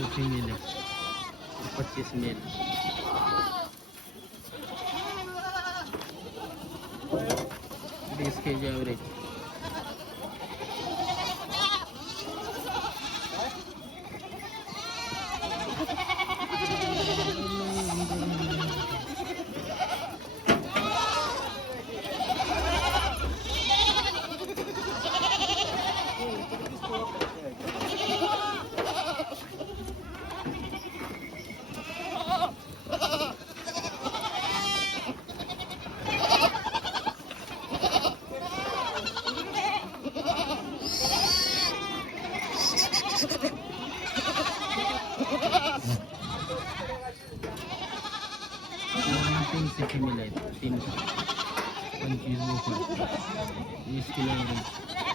तो फीमेल है 25 mail 20 kg average तीन से फीमेल आहेत 3 25 20 किलो एवरेज